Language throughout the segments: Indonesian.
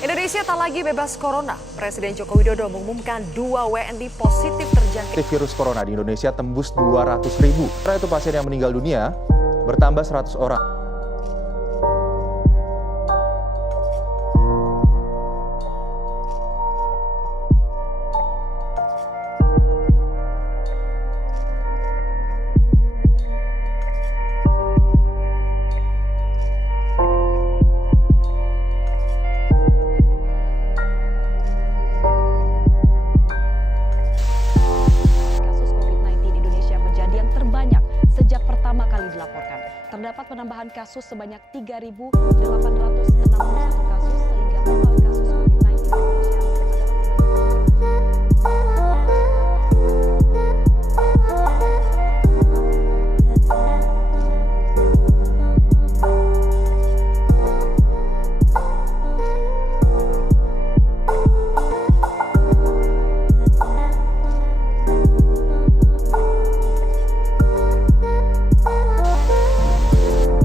Indonesia tak lagi bebas corona. Presiden Joko Widodo mengumumkan 2 WNI positif terjangkit virus corona di Indonesia tembus 200.000. Setelah itu pasien yang meninggal dunia bertambah 100 orang. Terdapat penambahan kasus sebanyak 3.861 kasus sehingga total kasus COVID-19 di Indonesia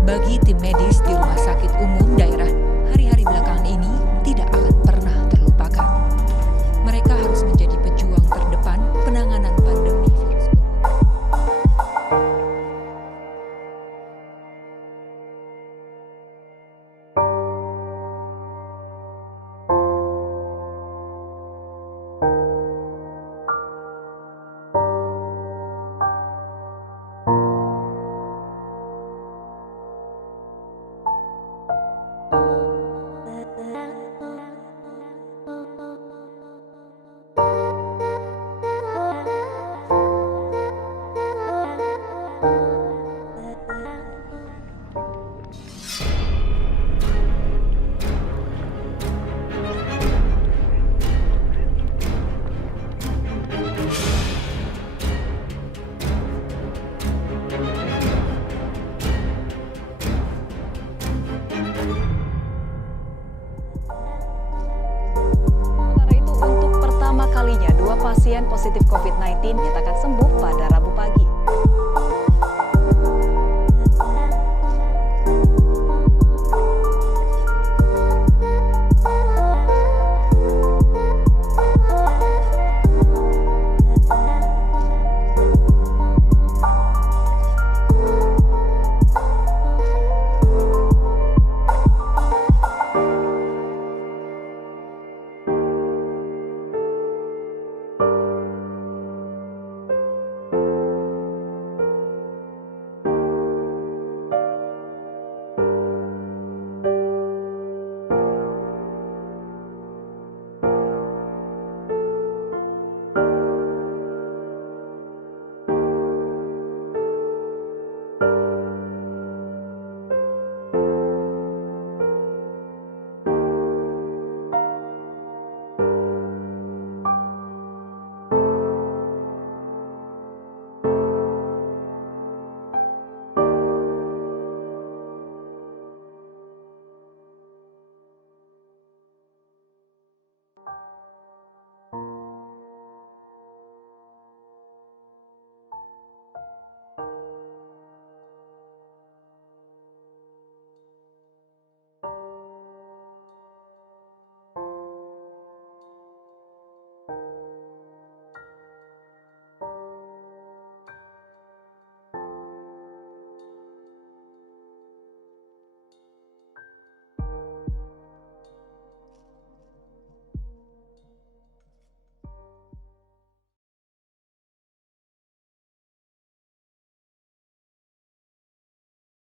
Bagi tim medis di Rumah Sakit Umum Daerah, hari-hari belakangan ini tidak akan pernah terlupakan. Mereka harus menjadi pejuang terdepan penanganan pandemi virus corona. Pasien positif COVID-19 dinyatakan sembuh pada